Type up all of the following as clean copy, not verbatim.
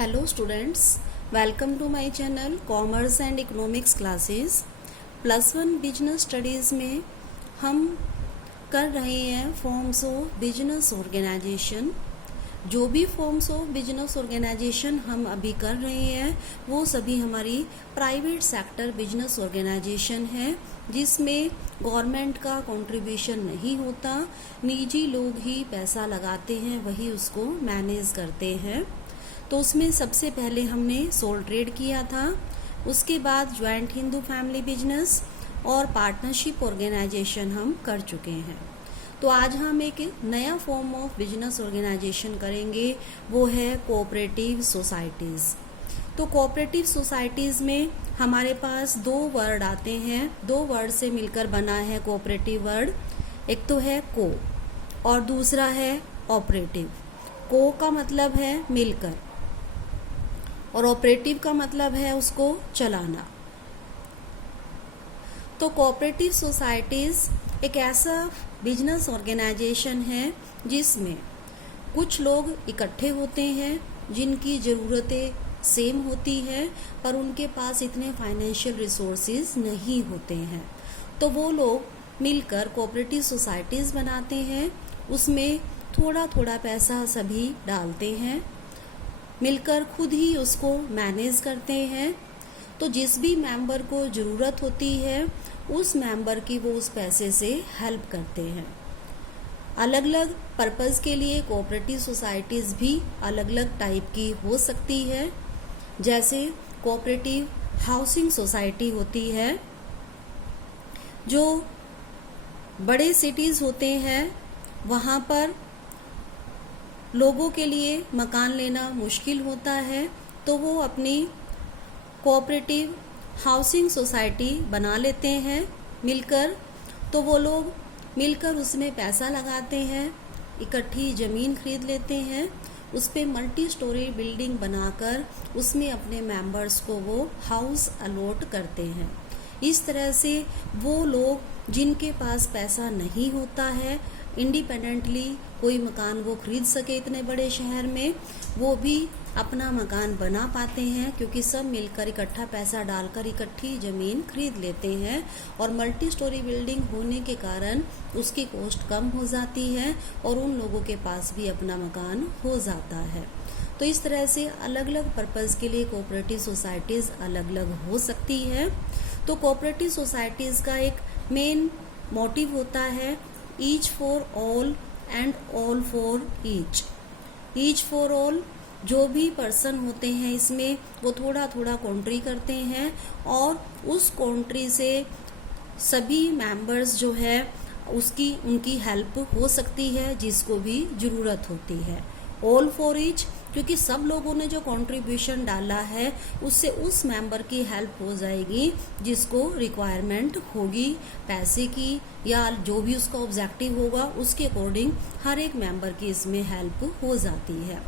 Hello students, welcome to my channel commerce and economics classes. +1 business studies में हम कर रहे हैं फॉर्म्स ऑफ बिजनेस ऑर्गेनाइजेशन। जो भी फॉर्म्स ऑफ बिजनेस ऑर्गेनाइजेशन हम अभी कर रहे हैं वो सभी हमारी प्राइवेट सेक्टर बिजनेस ऑर्गेनाइजेशन है, जिसमें गवर्नमेंट का कंट्रीब्यूशन नहीं होता, निजी लोग ही पैसा लगाते हैं, वही उसको मैनेज करते हैं। तो उसमें सबसे पहले हमने सोल ट्रेड किया था, उसके बाद ज्वाइंट हिंदू फैमिली बिजनेस और पार्टनरशिप ऑर्गेनाइजेशन हम कर चुके हैं। तो आज हम एक नया फॉर्म ऑफ बिजनेस ऑर्गेनाइजेशन करेंगे, वो है कोऑपरेटिव सोसाइटीज़। तो कोऑपरेटिव सोसाइटीज़ में हमारे पास दो वर्ड आते हैं, दो वर्ड से मिलकर बना है कोऑपरेटिव वर्ड। एक तो है को और दूसरा है ऑपरेटिव। को का मतलब है मिलकर और ऑपरेटिव का मतलब है उसको चलाना। तो कोऑपरेटिव सोसाइटीज़ एक ऐसा बिजनेस ऑर्गेनाइजेशन है जिसमें कुछ लोग इकट्ठे होते हैं जिनकी ज़रूरतें सेम होती है, पर उनके पास इतने फाइनेंशियल रिसोर्सेज नहीं होते हैं। तो वो लोग मिलकर कोऑपरेटिव सोसाइटीज़ बनाते हैं, उसमें थोड़ा थोड़ा पैसा सभी डालते हैं, मिलकर खुद ही उसको मैनेज करते हैं। तो जिस भी मेंबर को ज़रूरत होती है उस मेंबर की वो उस पैसे से हेल्प करते हैं। अलग अलग पर्पज़ के लिए कोऑपरेटिव सोसाइटीज़ भी अलग अलग टाइप की हो सकती है। जैसे कोऑपरेटिव हाउसिंग सोसाइटी होती है, जो बड़े सिटीज़ होते हैं वहाँ पर लोगों के लिए मकान लेना मुश्किल होता है, तो वो अपनी कोऑपरेटिव हाउसिंग सोसाइटी बना लेते हैं मिलकर। तो वो लोग मिलकर उसमें पैसा लगाते हैं, इकट्ठी ज़मीन खरीद लेते हैं, उस पर मल्टी स्टोरी बिल्डिंग बनाकर उसमें अपने मेंबर्स को वो हाउस अलॉट करते हैं। इस तरह से वो लोग जिनके पास पैसा नहीं होता है, इंडिपेंडेंटली कोई मकान वो खरीद सके इतने बड़े शहर में, वो भी अपना मकान बना पाते हैं, क्योंकि सब मिलकर इकट्ठा पैसा डालकर इकट्ठी ज़मीन खरीद लेते हैं। और मल्टी स्टोरी बिल्डिंग होने के कारण उसकी कॉस्ट कम हो जाती है और उन लोगों के पास भी अपना मकान हो जाता है। तो इस तरह से अलग अलग पर्पज़ के लिए कोऑपरेटिव सोसाइटीज़ अलग अलग हो सकती है। तो कोऑपरेटिव सोसाइटीज़ का एक मेन मोटिव होता है each for all and all for each. Each for all, जो भी पर्सन होते हैं इसमें वो थोड़ा थोड़ा कॉन्ट्री करते हैं और उस कॉन्ट्री से सभी मेंबर्स जो है उसकी उनकी हेल्प हो सकती है जिसको भी ज़रूरत होती है। ऑल फॉर ईच, क्योंकि सब लोगों ने जो कंट्रीब्यूशन डाला है उससे उस मेंबर की हेल्प हो जाएगी जिसको रिक्वायरमेंट होगी पैसे की, या जो भी उसका ऑब्जेक्टिव होगा उसके अकॉर्डिंग हर एक मेंबर की इसमें हेल्प हो जाती है।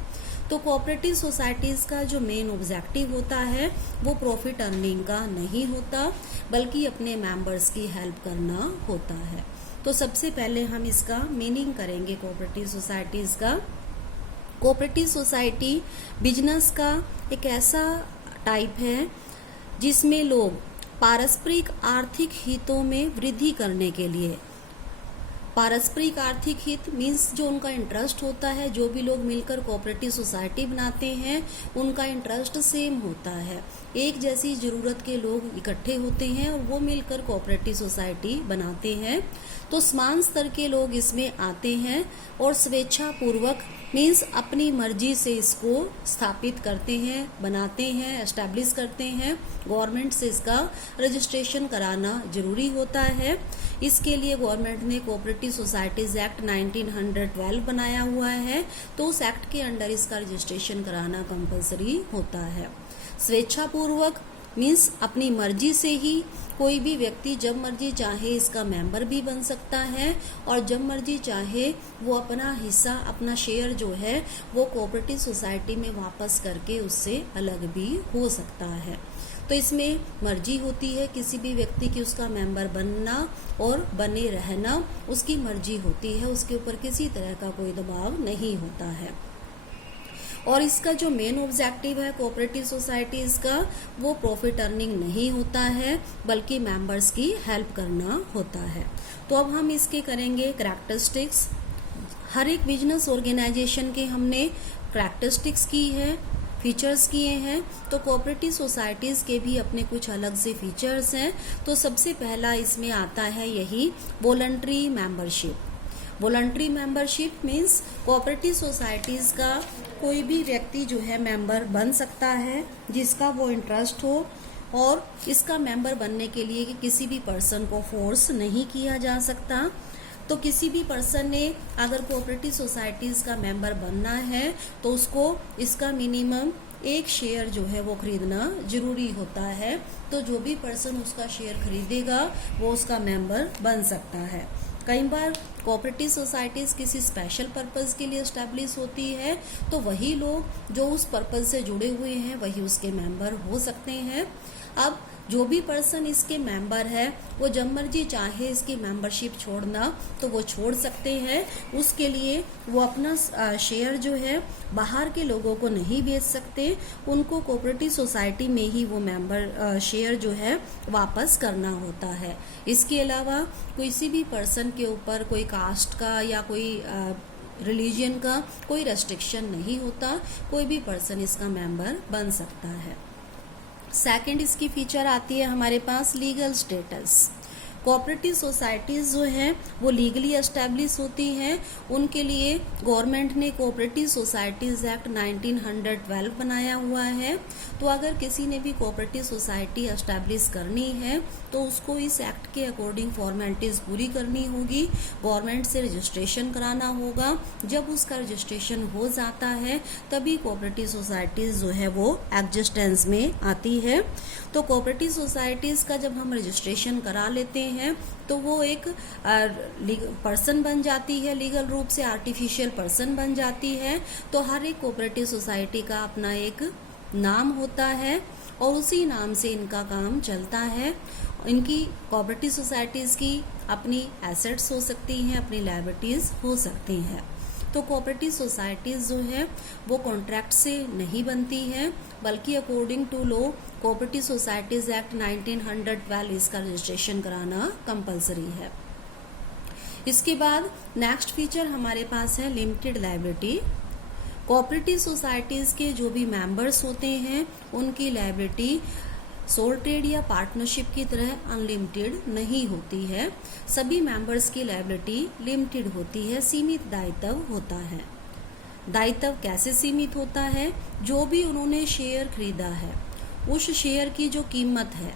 तो कोऑपरेटिव सोसाइटीज़ का जो मेन ऑब्जेक्टिव होता है वो प्रॉफिट अर्निंग का नहीं होता, बल्कि अपने मेंबर्स की हेल्प करना होता है। तो सबसे पहले हम इसका मीनिंग करेंगे कोऑपरेटिव सोसाइटीज़ का। कोऑपरेटिव सोसाइटी बिजनेस का एक ऐसा टाइप है जिसमें लोग पारस्परिक आर्थिक हितों में वृद्धि करने के लिए, पारस्परिक आर्थिक हित मीन्स जो उनका इंटरेस्ट होता है, जो भी लोग मिलकर कोऑपरेटिव सोसाइटी बनाते हैं उनका इंटरेस्ट सेम होता है, एक जैसी ज़रूरत के लोग इकट्ठे होते हैं और वो मिलकर कोऑपरेटिव सोसाइटी बनाते हैं। तो समान स्तर के लोग इसमें आते हैं और स्वेच्छापूर्वक मीन्स अपनी मर्जी से इसको स्थापित करते हैं, बनाते हैं, एस्टैब्लिश करते हैं। गवर्नमेंट से इसका रजिस्ट्रेशन कराना जरूरी होता है। इसके लिए गवर्नमेंट ने कोऑपरेटिव सोसाइटीज़ एक्ट 1912 बनाया हुआ है, तो उस एक्ट के अंडर इसका रजिस्ट्रेशन कराना कंपलसरी होता है। स्वेच्छापूर्वक मीन्स अपनी मर्जी से ही कोई भी व्यक्ति जब मर्जी चाहे इसका मेंबर भी बन सकता है और जब मर्जी चाहे वो अपना हिस्सा, अपना शेयर जो है वो कोऑपरेटिव सोसाइटी में वापस करके उससे अलग भी हो सकता है। तो इसमें मर्जी होती है किसी भी व्यक्ति की, उसका मेंबर बनना और बने रहना उसकी मर्जी होती है, उसके ऊपर किसी तरह का कोई दबाव नहीं होता है। और इसका जो मेन ऑब्जेक्टिव है कोऑपरेटिव सोसाइटीज़ का, वो प्रॉफिट अर्निंग नहीं होता है बल्कि मेंबर्स की हेल्प करना होता है। तो अब हम इसके करेंगे करैक्टरिस्टिक्स। हर एक बिजनेस ऑर्गेनाइजेशन के हमने करैक्टरिस्टिक्स की है, फीचर्स किए हैं। तो कोऑपरेटिव सोसाइटीज़ के भी अपने कुछ अलग से फीचर्स हैं। तो सबसे पहला इसमें आता है यही voluntary membership. Voluntary membership means cooperative societies का कोई भी व्यक्ति जो है मेंबर बन सकता है जिसका वो इंटरेस्ट हो, और इसका मेंबर बनने के लिए कि किसी भी पर्सन को फोर्स नहीं किया जा सकता। तो किसी भी पर्सन ने अगर कोऑपरेटिव सोसाइटीज़ का मेंबर बनना है तो उसको इसका मिनिमम 1 शेयर जो है वो खरीदना जरूरी होता है। तो जो भी पर्सन उसका शेयर खरीदेगा वो उसका मेंबर बन सकता है। कई बार कोऑपरेटिव सोसाइटीज़ किसी स्पेशल पर्पस के लिए एस्टैब्लिश होती है, तो वही लोग जो उस पर्पस से जुड़े हुए हैं वही उसके मेंबर हो सकते हैं। अब जो भी पर्सन इसके मेंबर है वो जब मर्जी चाहे इसकी मेंबरशिप छोड़ना तो वो छोड़ सकते हैं। उसके लिए वो अपना शेयर जो है बाहर के लोगों को नहीं बेच सकते, उनको कोऑपरेटिव सोसाइटी में ही वो मेंबर शेयर जो है वापस करना होता है। इसके अलावा किसी भी पर्सन के ऊपर कोई कास्ट का या कोई रिलीजन का कोई रेस्ट्रिक्शन नहीं होता, कोई भी पर्सन इसका मेंबर बन सकता है। सेकंड इसकी फीचर आती है हमारे पास लीगल स्टेटस। कोऑपरेटिव सोसाइटीज़ जो हैं वो लीगली एस्टैब्लिश होती हैं। उनके लिए गवर्नमेंट ने कोऑपरेटिव सोसाइटीज़ एक्ट 1912 बनाया हुआ है। तो अगर किसी ने भी कोऑपरेटिव सोसाइटी एस्टैब्लिश करनी है तो उसको इस एक्ट के अकॉर्डिंग फॉर्मेलिटीज़ पूरी करनी होगी, गवर्नमेंट से रजिस्ट्रेशन कराना होगा। जब उसका रजिस्ट्रेशन हो जाता है तभी कोऑपरेटिव सोसाइटीज़ जो है वो एग्जिस्टेंस में आती है। तो कोऑपरेटिव सोसाइटीज़ का जब हम रजिस्ट्रेशन करा लेते हैं तो वो एक पर्सन बन जाती है, लीगल रूप से आर्टिफिशियल पर्सन बन जाती है। तो हर एक कोऑपरेटिव सोसाइटी का अपना एक नाम होता है और उसी नाम से इनका काम चलता है। इनकी कोऑपरेटिव सोसाइटीज़ की अपनी एसेट्स हो सकती हैं, अपनी लायबिलिटीज़ हो सकती हैं। तो कोऑपरेटिव सोसाइटीज़ जो है वो कॉन्ट्रैक्ट से नहीं बनती हैं बल्कि according to law cooperative societies act 1912 इसका रजिस्ट्रेशन कराना कंपलसरी है। इसके बाद नेक्स्ट फीचर हमारे पास है लिमिटेड लायबिलिटी। कोऑपरेटिव सोसाइटीज़ के जो भी मेंबर्स होते हैं उनकी लायबिलिटी सोल ट्रेड या पार्टनरशिप की तरह अनलिमिटेड नहीं होती है। सभी मेंबर्स की लायबिलिटी लिमिटेड होती है, सीमित दायित्व होता है। दायित्व कैसे सीमित होता है? जो भी उन्होंने शेयर खरीदा है उस शेयर की जो कीमत है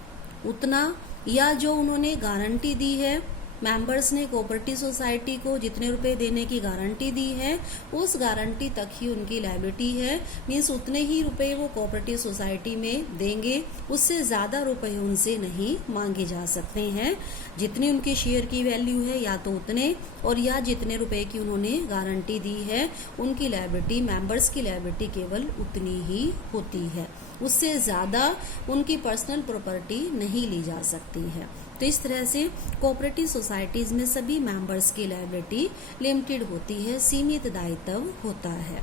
उतना, या जो उन्होंने गारंटी दी है, मेंबर्स ने कोऑपरेटिव सोसाइटी को जितने रुपए देने की गारंटी दी है उस गारंटी तक ही उनकी लायबिलिटी है। मीन्स उतने ही रुपए वो कोऑपरेटिव सोसाइटी में देंगे, उससे ज़्यादा रुपए उनसे नहीं मांगे जा सकते हैं। जितनी उनके शेयर की वैल्यू है या तो उतने, और या जितने रुपए की उन्होंने गारंटी दी है उनकी लायबिलिटी, मेंबर्स की लायबिलिटी केवल उतनी ही होती है, उससे ज़्यादा उनकी पर्सनल प्रॉपर्टी नहीं ली जा सकती है। तो इस तरह से कोऑपरेटिव सोसाइटीज़ में सभी मेंबर्स की लायबिलिटी लिमिटेड होती है, सीमित दायित्व होता है।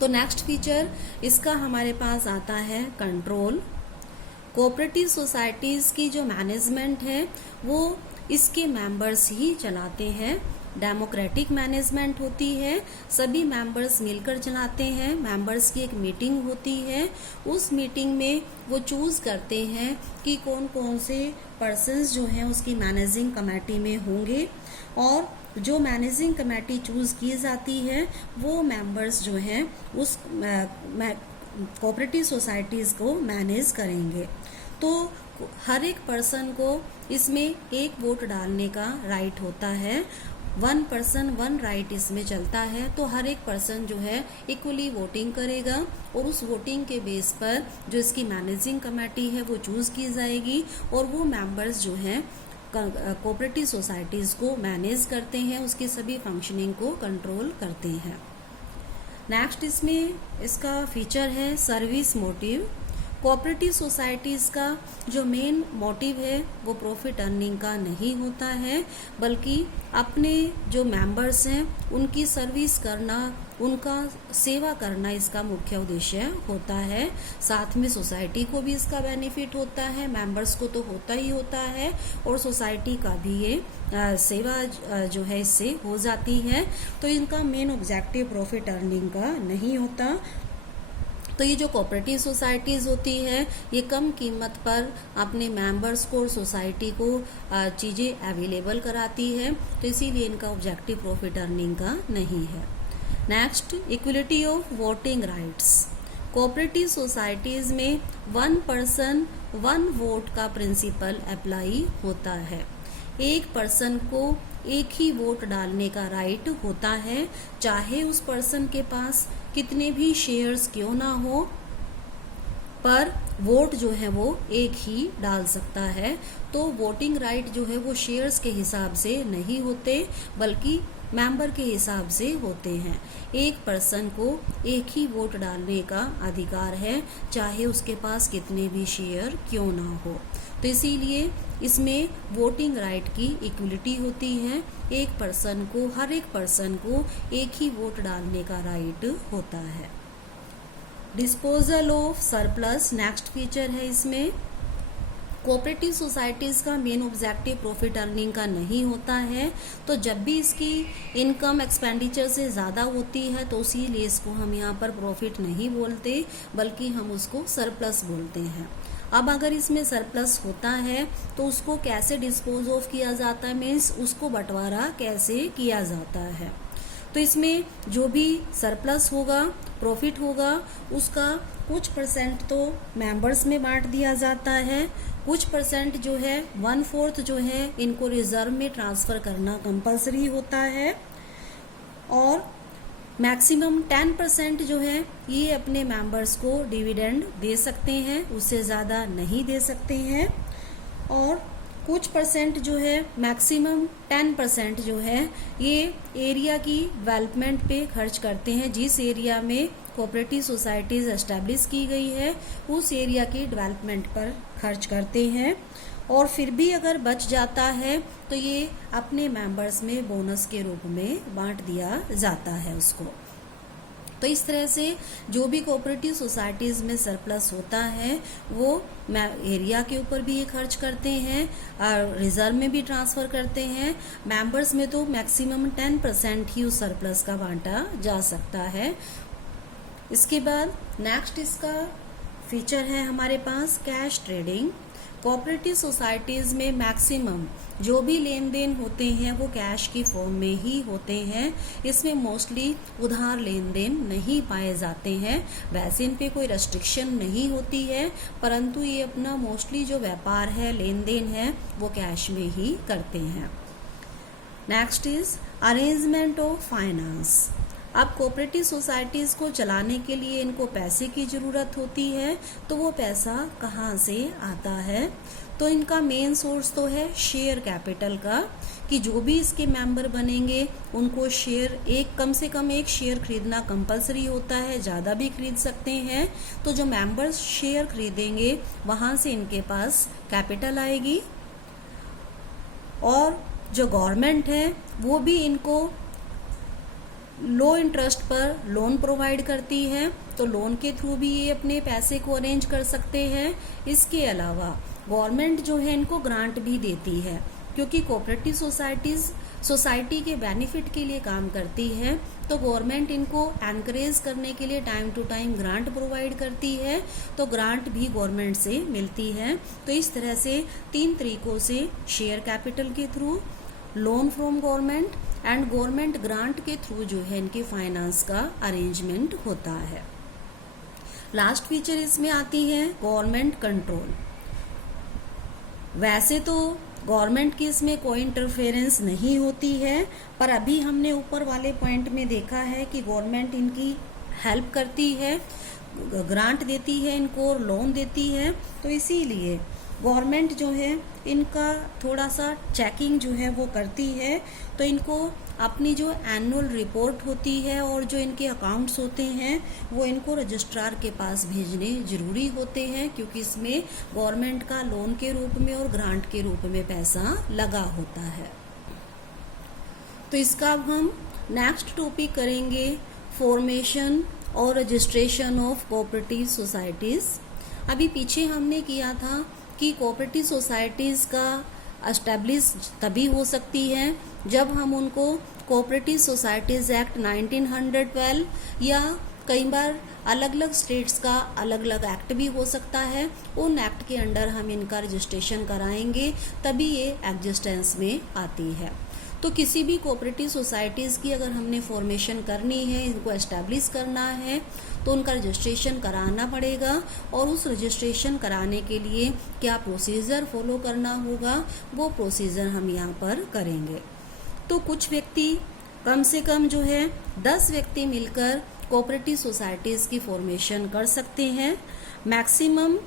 तो नेक्स्ट फीचर इसका हमारे पास आता है कंट्रोल। कोऑपरेटिव सोसाइटीज़ की जो मैनेजमेंट है वो इसके मेंबर्स ही चलाते हैं। डेमोक्रेटिक मैनेजमेंट होती है, सभी मेंबर्स मिलकर चलाते हैं। मेंबर्स की एक मीटिंग होती है, उस मीटिंग में वो चूज़ करते हैं कि कौन कौन से पर्सन्स जो हैं उसकी मैनेजिंग कमेटी में होंगे, और जो मैनेजिंग कमेटी चूज़ की जाती है वो मेंबर्स जो हैं उस कोऑपरेटिव सोसाइटीज़ को मैनेज करेंगे। तो हर एक पर्सन को इसमें एक वोट डालने का राइट होता है। 1 पर्सन 1 राइट इसमें चलता है। तो हर एक पर्सन जो है इक्वली वोटिंग करेगा और उस वोटिंग के बेस पर जो इसकी मैनेजिंग कमेटी है वो चूज़ की जाएगी, और वो मेंबर्स जो हैं कोऑपरेटिव सोसाइटीज़ को मैनेज करते हैं, उसकी सभी फंक्शनिंग को कंट्रोल करते हैं। नेक्स्ट इसमें इसका फीचर है सर्विस मोटिव। कोऑपरेटिव सोसाइटीज़ का जो मेन मोटिव है वो प्रॉफिट अर्निंग का नहीं होता है, बल्कि अपने जो मेंबर्स हैं उनकी सर्विस करना, उनका सेवा करना इसका मुख्य उद्देश्य होता है। साथ में सोसाइटी को भी इसका बेनिफिट होता है, मेंबर्स को तो होता ही होता है, और सोसाइटी का भी ये सेवा जो है इससे हो जाती है। तो इनका मेन ऑब्जेक्टिव प्रॉफिट अर्निंग का नहीं होता। तो ये जो कोऑपरेटिव सोसाइटीज़ होती है ये कम कीमत पर अपने मेंबर्स को और सोसाइटी को चीज़ें अवेलेबल कराती है, तो इसीलिए इनका ऑब्जेक्टिव प्रॉफिट अर्निंग का नहीं है। Next, equality of voting rights. Cooperative societies में 1 पर्सन 1 वोट का प्रिंसिपल अप्लाई होता है। एक पर्सन को एक ही वोट डालने का राइट होता है, चाहे उस पर्सन के पास कितने भी शेयर्स क्यों ना हो, पर वोट जो है वो एक ही डाल सकता है। तो वोटिंग राइट जो है वो शेयर्स के हिसाब से नहीं होते, बल्कि मेंबर के हिसाब से होते हैं। एक पर्सन को एक ही वोट डालने का अधिकार है, चाहे उसके पास कितने भी शेयर क्यों ना हो। तो इसीलिए इसमें वोटिंग राइट की इक्वलिटी होती है। एक पर्सन को, हर एक पर्सन को एक ही वोट डालने का राइट होता है। Disposal of surplus next feature है इसमें। कोऑपरेटिव सोसाइटीज़ का मेन ऑब्जेक्टिव प्रॉफिट अर्निंग का नहीं होता है, तो जब भी इसकी इनकम एक्सपेंडिचर से ज़्यादा होती है तो इसीलिए इसको हम यहाँ पर प्रॉफिट नहीं बोलते, बल्कि हम उसको सरप्लस बोलते हैं। अब अगर इसमें सरप्लस होता है तो उसको कैसे डिस्पोज ऑफ किया जाता है, मीन्स उसको बंटवारा कैसे किया जाता है। तो इसमें जो भी सरप्लस होगा, प्रॉफिट होगा, उसका कुछ परसेंट तो मेंबर्स में बांट दिया जाता है, कुछ परसेंट जो है 1/4 जो है इनको रिजर्व में ट्रांसफ़र करना कंपलसरी होता है, और मैक्सिमम 10% जो है ये अपने मेंबर्स को डिविडेंड दे सकते हैं, उससे ज़्यादा नहीं दे सकते हैं। और कुछ परसेंट जो है, मैक्सिमम 10% जो है ये एरिया की डेवलपमेंट पे खर्च करते हैं। जिस एरिया में कोऑपरेटिव सोसाइटीज़ एस्टेब्लिश की गई है उस एरिया की डेवलपमेंट पर खर्च करते हैं, और फिर भी अगर बच जाता है तो ये अपने मेंबर्स में बोनस के रूप में बांट दिया जाता है उसको। तो इस तरह से जो भी कोऑपरेटिव सोसाइटीज़ में सरप्लस होता है वो एरिया के ऊपर भी ये खर्च करते हैं और रिजर्व में भी ट्रांसफ़र करते हैं। मेंबर्स में तो मैक्सिमम 10% ही उस सरप्लस का बांटा जा सकता है। इसके बाद नेक्स्ट इसका फीचर है हमारे पास कैश ट्रेडिंग। कोऑपरेटिव सोसाइटीज़ में मैक्सिमम जो भी लेन देन होते हैं वो कैश की फॉर्म में ही होते हैं। इसमें मोस्टली उधार लेन देन नहीं पाए जाते हैं। वैसे इन पे कोई रेस्ट्रिक्शन नहीं होती है, परंतु ये अपना मोस्टली जो व्यापार है, लेन देन है, वो कैश में ही करते हैं। Next is arrangement of finance. अब कोऑपरेटिव सोसाइटीज़ को चलाने के लिए इनको पैसे की ज़रूरत होती है, तो वो पैसा कहाँ से आता है? तो इनका मेन सोर्स तो है शेयर कैपिटल का, कि जो भी इसके मेंबर बनेंगे उनको शेयर, एक कम से कम एक शेयर खरीदना कंपलसरी होता है, ज़्यादा भी खरीद सकते हैं। तो जो मेंबर्स शेयर खरीदेंगे वहाँ से इनके पास कैपिटल आएगी, और जो गवर्नमेंट है वो भी इनको लो इंटरेस्ट पर लोन प्रोवाइड करती है, तो लोन के थ्रू भी ये अपने पैसे को अरेंज कर सकते हैं। इसके अलावा गवर्नमेंट जो है इनको ग्रांट भी देती है, क्योंकि कोऑपरेटिव सोसाइटी के बेनिफिट के लिए काम करती है, तो गवर्नमेंट इनको एनकरेज करने के लिए time to time grant provide करती है, तो ग्रांट भी गवर्नमेंट से मिलती है। तो इस तरह से 3 तरीकों से शेयर कैपिटल के through, loan from government and government grant के थ्रू जो है इनके फाइनेंस का अरेंजमेंट होता है। लास्ट फीचर इसमें आती है गवर्नमेंट कंट्रोल। वैसे तो गवर्नमेंट की इसमें कोई इंटरफेरेंस नहीं होती है, पर अभी हमने ऊपर वाले पॉइंट में देखा है कि गवर्नमेंट इनकी हेल्प करती है, ग्रांट देती है इनको, लोन देती है। तो इसीलिए गवर्नमेंट जो है इनका थोड़ा सा चेकिंग जो है वो करती है, तो इनको अपनी जो एनुअल रिपोर्ट होती है और जो इनके अकाउंट्स होते हैं वो इनको रजिस्ट्रार के पास भेजने जरूरी होते हैं, क्योंकि इसमें गवर्नमेंट का लोन के रूप में और ग्रांट के रूप में पैसा लगा होता है। तो इसका अब हम नेक्स्ट टॉपिक करेंगे फॉर्मेशन और रजिस्ट्रेशन ऑफ कोऑपरेटिव सोसाइटीज। अभी पीछे हमने किया था कि कोऑपरेटिव सोसाइटीज का एस्टेब्लिश तभी हो सकती है जब हम उनको कोऑपरेटिव सोसाइटीज एक्ट 1912 या कई बार अलग अलग स्टेट्स का अलग अलग एक्ट भी हो सकता है, उन एक्ट के अंडर हम इनका रजिस्ट्रेशन कराएंगे, तभी ये एग्जिस्टेंस में आती है। तो किसी भी कोऑपरेटिव सोसाइटीज़ की अगर हमने फॉर्मेशन करनी है, इनको एस्टैब्लिश करना है, तो उनका रजिस्ट्रेशन कराना पड़ेगा। और उस रजिस्ट्रेशन कराने के लिए क्या प्रोसीजर फॉलो करना होगा, वो प्रोसीजर हम यहाँ पर करेंगे। तो कुछ व्यक्ति, कम से कम जो है 10 व्यक्ति मिलकर कोऑपरेटिव सोसाइटीज़ की फॉर्मेशन कर सकते हैं। मैक्सिमम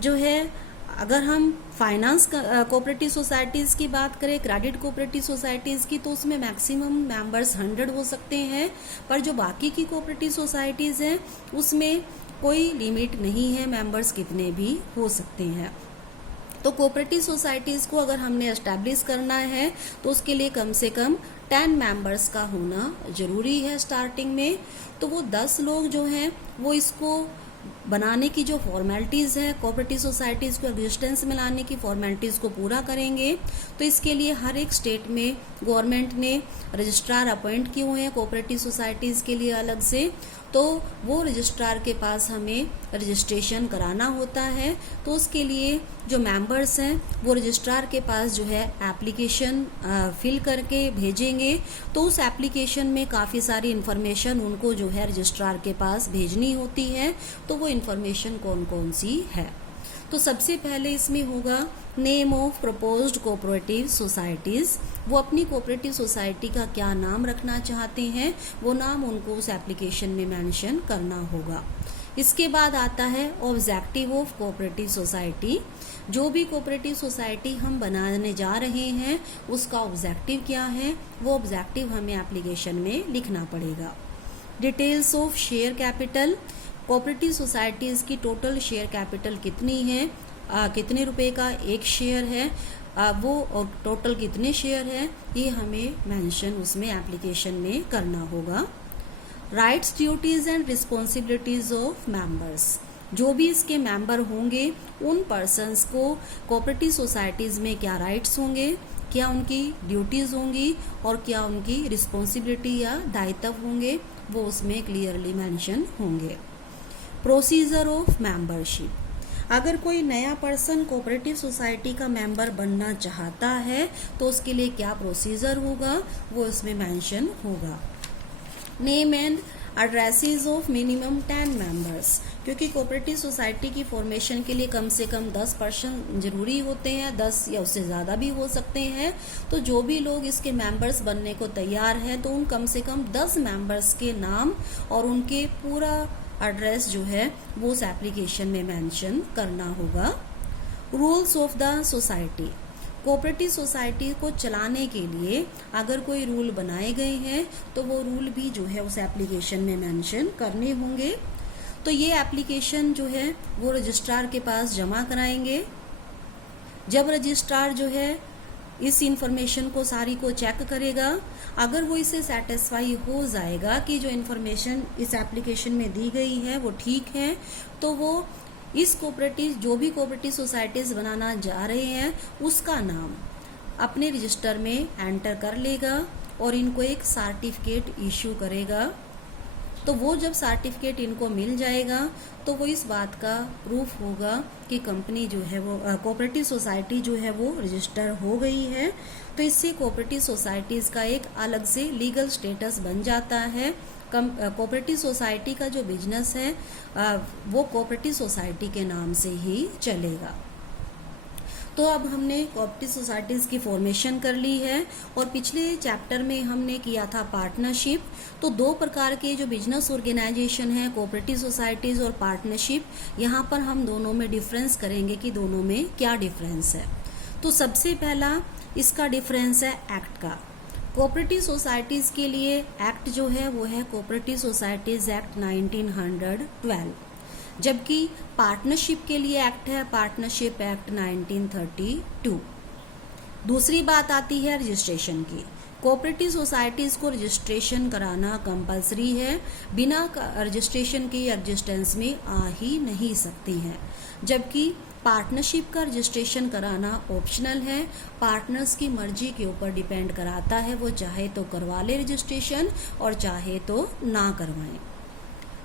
जो है, अगर हम फाइनेंस कोऑपरेटिव सोसाइटीज़ की बात करें, क्रेडिट कोऑपरेटिव सोसाइटीज़ की, तो उसमें मैक्सिमम मेंबर्स 100 हो सकते हैं। पर जो बाकी की कोऑपरेटिव सोसाइटीज़ हैं उसमें कोई लिमिट नहीं है, मेंबर्स कितने भी हो सकते हैं। तो कोऑपरेटिव सोसाइटीज़ को अगर हमने एस्टैब्लिश करना है तो उसके लिए कम से कम 10 मेंबर्स का होना ज़रूरी है स्टार्टिंग में। तो वो 10 लोग जो हैं वो इसको बनाने की जो फॉर्मेलिटीज़ है, कोऑपरेटिव सोसाइटीज़ को एग्जिस्टेंस में लाने की फॉर्मेलिटीज़ को पूरा करेंगे। तो इसके लिए हर एक स्टेट में गवर्नमेंट ने रजिस्ट्रार अपॉइंट किए हुए हैं कोऑपरेटिव सोसाइटीज़ के लिए अलग से। तो वो रजिस्ट्रार के पास हमें रजिस्ट्रेशन कराना होता है। तो उसके लिए जो मेंबर्स हैं वो रजिस्ट्रार के पास जो है एप्लीकेशन फिल करके भेजेंगे। तो उस एप्लीकेशन में काफ़ी सारी इन्फॉर्मेशन उनको जो है रजिस्ट्रार के पास भेजनी होती है। तो वो इन्फॉर्मेशन कौन कौन सी है, तो सबसे पहले इसमें होगा name of proposed cooperative societies. वो अपनी कोऑपरेटिव सोसाइटी का क्या नाम रखना चाहते हैं, वो नाम उनको उस एप्लीकेशन में मेंशन करना होगा। इसके बाद आता है ऑब्जेक्टिव ऑफ कोऑपरेटिव सोसाइटी। जो भी कोऑपरेटिव सोसाइटी हम बनाने जा रहे हैं उसका ऑब्जेक्टिव क्या है, वो ऑब्जेक्टिव हमें एप्लीकेशन में लिखना पड़ेगा। Details of share capital, cooperative societies की टोटल शेयर कैपिटल कितनी है, कितने रुपए का एक शेयर है, वो और टोटल कितने शेयर है, ये हमें मेंशन उसमें एप्लीकेशन में करना होगा। Rights, duties and responsibilities of members, जो भी इसके मेंबर होंगे उन पर्सन्स को कोऑपरेटिव सोसाइटीज़ में क्या राइट्स होंगे, क्या उनकी ड्यूटीज़ होंगी और क्या उनकी रिस्पॉन्सिबिलिटी या दायित्व होंगे, वो उसमें क्लियरली मेंशन होंगे। प्रोसीजर ऑफ मेंबरशिप, अगर कोई नया पर्सन कोऑपरेटिव सोसाइटी का मेंबर बनना चाहता है तो उसके लिए क्या प्रोसीजर होगा, वो इसमें मेंशन होगा। Name and addresses of minimum 10 members, क्योंकि कोऑपरेटिव सोसाइटी की फॉर्मेशन के लिए कम से कम 10 पर्सन जरूरी होते हैं, 10 या उससे ज़्यादा भी हो सकते हैं। तो जो भी लोग इसके मेंबर्स बनने को तैयार हैं तो उन कम से कम 10 मेंबर्स के नाम और उनके पूरा एड्रेस जो है वो उस एप्लीकेशन में मेंशन करना होगा। Rules of the society, cooperative society को चलाने के लिए अगर कोई रूल बनाए गए हैं तो वो रूल भी जो है उस एप्लीकेशन में मेंशन करने होंगे। तो ये एप्लीकेशन जो है वो रजिस्ट्रार के पास जमा कराएंगे। जब रजिस्ट्रार जो है इस इंफॉर्मेशन को सारी को चेक करेगा, अगर वो इसे सेटिस्फाई हो जाएगा कि जो इन्फॉर्मेशन इस एप्लीकेशन में दी गई है वो ठीक है, तो वो इस कोऑपरेटिव, जो भी कोऑपरेटिव सोसाइटीज़ बनाना जा रहे हैं उसका नाम अपने रजिस्टर में एंटर कर लेगा और इनको एक सर्टिफिकेट इशू करेगा। तो वो जब सर्टिफिकेट इनको मिल जाएगा तो वो इस बात का प्रूफ होगा कि कंपनी जो है वो कोऑपरेटिव सोसाइटी जो है वो रजिस्टर हो गई है। तो इससे कोऑपरेटिव सोसाइटीज़ का एक अलग से लीगल स्टेटस बन जाता है। कोऑपरेटिव सोसाइटी का जो बिजनेस है वो कोऑपरेटिव सोसाइटी के नाम से ही चलेगा। तो अब हमने कोऑपरेटिव सोसाइटीज़ की फॉर्मेशन कर ली है और पिछले चैप्टर में हमने किया था पार्टनरशिप। तो 2 प्रकार के जो बिजनेस ऑर्गेनाइजेशन है, कोऑपरेटिव सोसाइटीज़ और पार्टनरशिप, यहाँ पर हम दोनों में डिफरेंस करेंगे कि दोनों में क्या डिफरेंस है। तो सबसे पहला इसका डिफरेंस है एक्ट का। कोऑपरेटिव सोसाइटीज के लिए एक्ट जो है वो है कोऑपरेटिव सोसाइटीज एक्ट 1912, जबकि पार्टनरशिप के लिए एक्ट है पार्टनरशिप एक्ट 1932। दूसरी बात आती है रजिस्ट्रेशन की। कोऑपरेटिव सोसाइटीज को रजिस्ट्रेशन कराना कंपलसरी है, बिना रजिस्ट्रेशन के एग्जिस्टेंस में आ ही नहीं सकती हैं, जबकि पार्टनरशिप का रजिस्ट्रेशन कराना ऑप्शनल है, पार्टनर्स की मर्जी के ऊपर डिपेंड कराता है, वो चाहे तो करवा ले रजिस्ट्रेशन और चाहे तो ना करवाएं।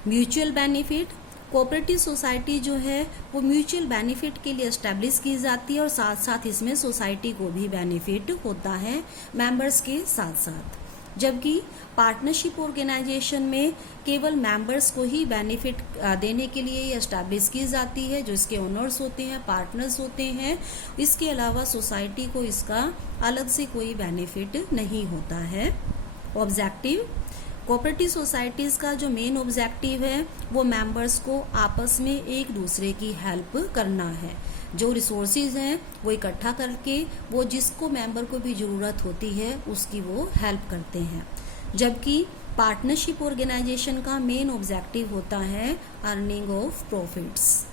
म्यूचुअल बेनिफिट, कोऑपरेटिव सोसाइटी जो है वो म्यूचुअल बेनिफिट के लिए एस्टेब्लिश की जाती है और साथ साथ इसमें सोसाइटी को भी बेनिफिट होता है मेंबर्स के साथ साथ, जबकि पार्टनरशिप ऑर्गेनाइजेशन में केवल मेंबर्स को ही बेनिफिट देने के लिए एस्टैब्लिश की जाती है, जो इसके ओनर्स होते हैं, पार्टनर्स होते हैं। इसके अलावा सोसाइटी को इसका अलग से कोई बेनिफिट नहीं होता है। ऑब्जेक्टिव, कोऑपरेटिव सोसाइटीज का जो मेन ऑब्जेक्टिव है वो मेंबर्स को आपस में एक दूसरे की हेल्प करना है, जो रिसोर्सेज हैं वो इकट्ठा करके वो जिसको मेंबर को भी ज़रूरत होती है उसकी वो हेल्प करते हैं, जबकि पार्टनरशिप ऑर्गेनाइजेशन का मेन ऑब्जेक्टिव होता है earning of profits.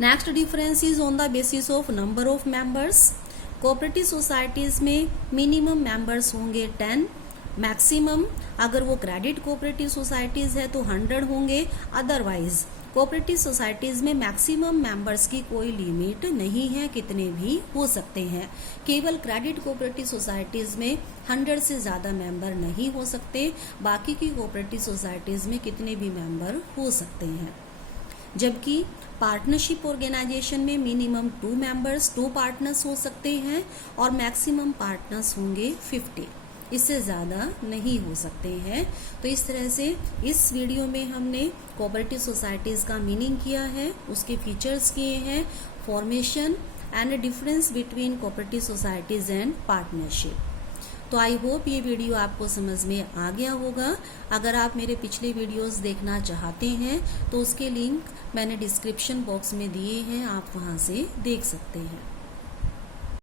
Next difference is on the basis of number of members. Cooperative societies में मिनिमम मेंबर्स होंगे 10, मैक्सिमम अगर वो क्रेडिट कोऑपरेटिव सोसाइटीज है तो 100 होंगे। अदरवाइज कोऑपरेटिव सोसाइटीज में मैक्सिमम मेंबर्स की कोई लिमिट नहीं है, कितने भी हो सकते हैं। केवल क्रेडिट कोऑपरेटिव सोसाइटीज में 100 से ज़्यादा मेंबर नहीं हो सकते, बाकी की कोऑपरेटिव सोसाइटीज में कितने भी मेंबर हो सकते हैं। जबकि पार्टनरशिप ऑर्गेनाइजेशन में मिनिमम 2 मेंबर्स 2 पार्टनर्स हो सकते हैं और मैक्सिमम पार्टनर्स होंगे 50, इससे ज़्यादा नहीं हो सकते हैं। तो इस तरह से इस वीडियो में हमने कोऑपरेटिव सोसाइटीज़ का मीनिंग किया है, उसके फीचर्स किए हैं, formation and difference between cooperative societies and partnership. तो आई होप ये वीडियो आपको समझ में आ गया होगा। अगर आप मेरे पिछले वीडियोस देखना चाहते हैं तो उसके लिंक मैंने डिस्क्रिप्शन बॉक्स में दिए हैं, आप वहाँ से देख सकते हैं।